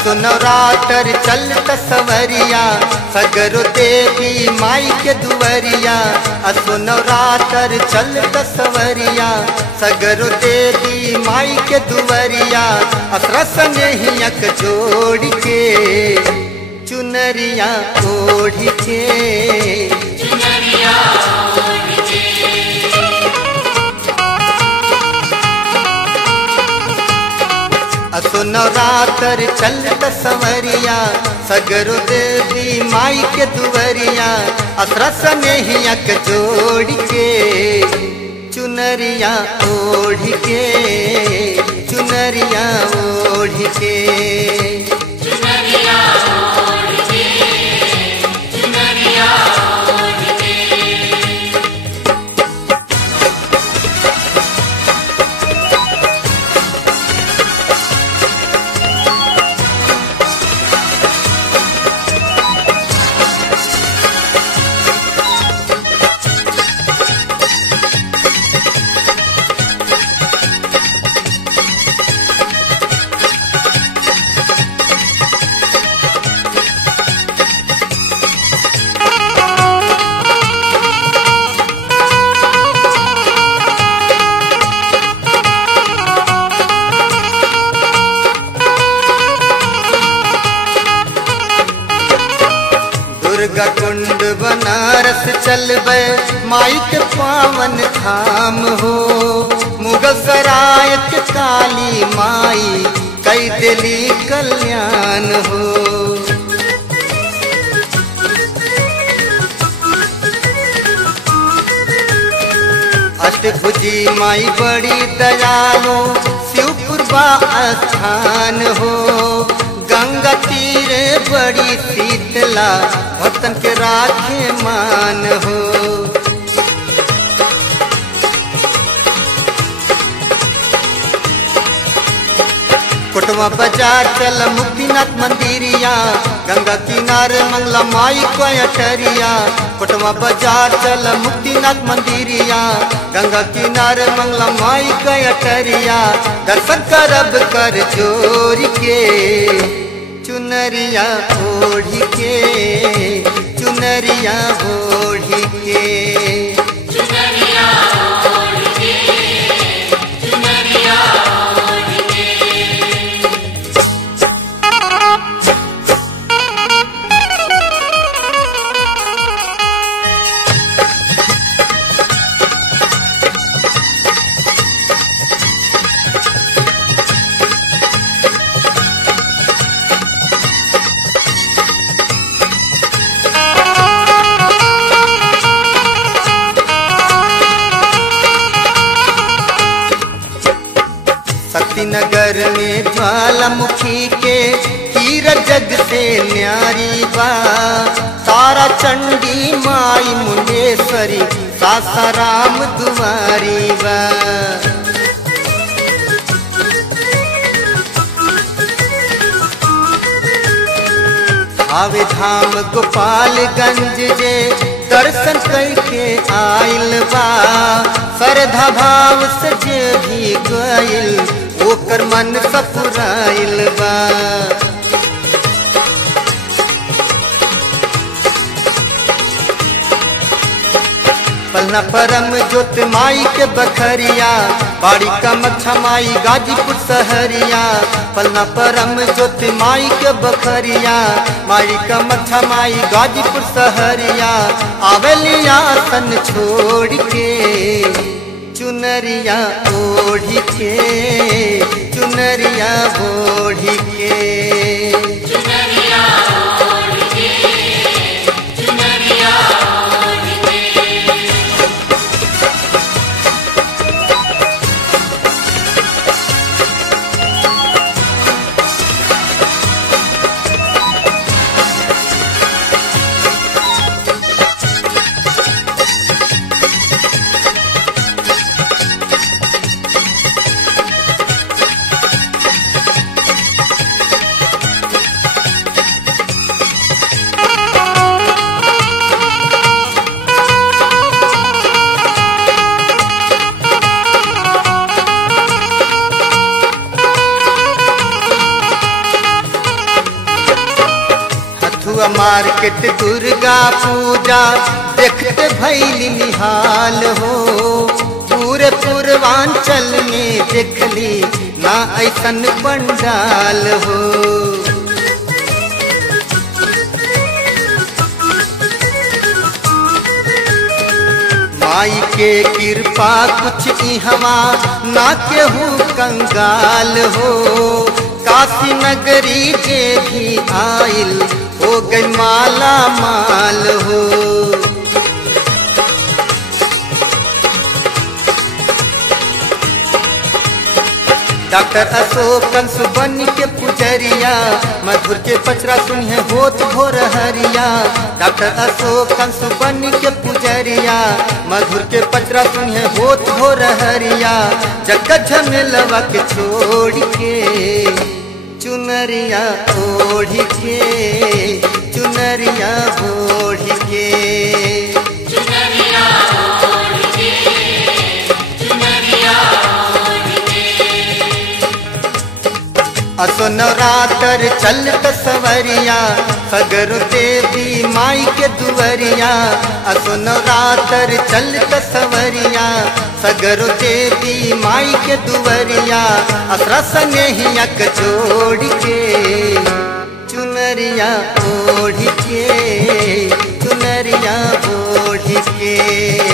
असो नवरात्र चलत सवरिया सगरो देवी माई के दुवरिया। असो नवरात्र चलत सवरिया सगरो देवी माई के दुवरिया। असरस नेहियक जोड़ के चुनरिया ओढ़ के चुनरिया ओढ़ के। असो नवरात्र चलत सवरिया सगरो देवी माई के दुवरिया। असरस नेहियक जोड़ के चुनरिया ओढ़ के चुनरिया ओढ़ के चुनरिया ओढ़ के चुनरिया ओढ़ के। दुर्गा कुंड बनारस चलबे माई के पावन धाम हो। मुगल सराय के काली माई कई दिली कल्याण हो। अष्टभुजी माई बड़ी दयालु शिवपुर बा स्थान हो। गंगा तीरे बड़ी शीतला भक्तन के राखे मान हो। कोटवा बाजार चल मुक्तिनाथ मंदिरिया गंगा किनारे मंगला माई को अटरिया। कोटवा बाजार चल मुक्तिनाथ मंदिरिया गंगा किनारे मंगला माई को अटरिया। दर्शन करब कर जोर के चुनरिया ओढ़ के चुनरिया ओढ़ के चुनरिया ओढ़ के चुनरिया ओढ़ के। शक्तिनगर में ज्वालामुखी के तीर जग से न्यारी बा। तारा चंडी माई मुंडेश्वरी सासाराम दुआरी बा। आवे धाम गोपालगंज जे दर्शन करके आइल बा। श्रद्धा भाव से जे भी गइल ओकर मन सपुराइल बा। पलना परम ज्योत माई के बखरिया बाड़ी कामाख्या माई गाजीपुर सहरिया। पलना परम ज्योत माई के बखरिया माई कामाख्या माई गाजीपुर सहरिया। आवेलिया सन छोड़ के चुनरिया ओढ़ के चुनरिया ओढ़ के चुनरिया ओढ़ के चुनरिया ओढ़ के। मार्केट दुर्गा पूजा देखते भैली निहाल हो। पूरे पूर्वांचल में देखली ना ऐसन पंडाल हो। माई के कृपा कुछ इहवा ना केहू कंगाल हो। काशी नगरी जे भी आइल हो गई माला माल हो। डॉक्टर अशोक कंसु बन के पुजरिया मधुर के पचरा सुनिए होत भोर हरिया। डॉक्टर अशोक कंसु बन के पुजरिया मधुर के पचरा सुनिए होत भोर हरिया। जगत झमेलवा के छोड़ के चुनरिया ओढ़ के चुनरिया ओढ़ के असो नवरात्र चलत सवरिया सगर देवी माई के दुवरिया। असो नवरात्र चलत सवरिया सगर देवी माई के दुवरिया। असरा सनेहिया के जोड़ के चुनरिया ओढ़ के चुनरिया ओढ़ के।